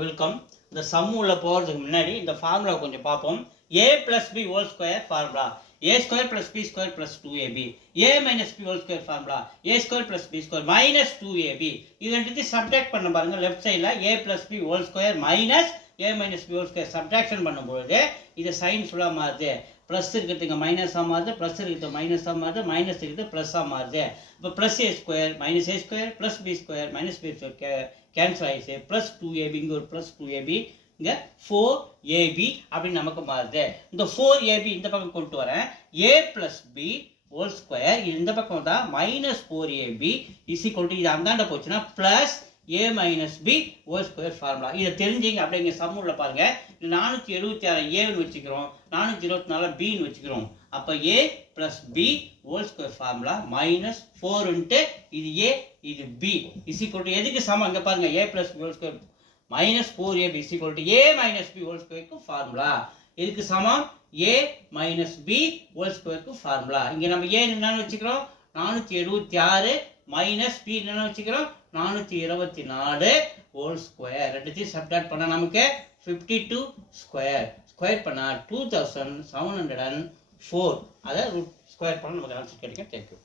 Welcome. இந்த some உள்ள போகிறதுக்கு முன்னாடி இந்த ஃபார்முலா கொஞ்சம் பார்ப்போம். a plus b whole square formula a square plus b square plus 2ab a minus b whole square formula a square plus b square minus 2ab இது ரெண்டுத்தையும் subtract பண்ண பாருங்க. லெஃப்ட் சைடில் a plus b whole square minus a minus b whole square subtraction பண்ணும்போது இது sign ஃபுல்லாக மாறுது. Plus இருக்கிறதுக்கு மைனஸாக மாறுது, ப்ளஸ் இருக்கிறது மைனஸாக மாறுது, மைனஸ் இருக்கிறது ப்ளஸ்ஸாக மாறுது. இப்போ plus A square minus A square plus B square minus B square cancel ஆயிடுச்சு. ப்ளஸ் 2ab இங்கே ஒரு ப்ளஸ் 2ab இங்கே 4ab அப்படின்னு நமக்கு மாறுது. இந்த 4ab இந்த பக்கம் கொண்டு வரேன். a plus b whole square இந்த பக்கம் தான் minus 4ab is equal to இது அந்தாண்ட போச்சுன்னா plus a minus b whole square formula. இதை தெரிஞ்சிங்க. அப்படியே இங்கே சம்முள்ள பாருங்க. 476 ஏன்னு வச்சுக்கிறோம், 424 பின்னு வச்சுக்கிறோம். அப்போ a plus b whole square formula minus 4 into இது a இது b இஸ் ஈக்குவல் டு எதுக்கு சமம் இங்கே பாருங்க. a plus b whole square minus 4ab is equal to a minus b whole squareக்கு ஃபார்முலா. எதுக்கு சமம்? a minus b whole squareக்கு ஃபார்முலா. இங்கே நம்ம a என்னன்னு வச்சுக்கிறோம் 476 மைனஸ் b என்னன்னு வச்சுக்கிறோம் 424 ஹோல் ஸ்கொயர். ரெண்டுத்தையும் சப்ட்ராக்ட் பண்ணா நமக்கு 52 ஸ்கொயர். ஸ்கொயர் பண்ணா 2704. அதை ரூட் ஸ்கொயர் பண்ணா நமக்கு ஆன்சர் கிடைக்கும். தேங்க்யூ.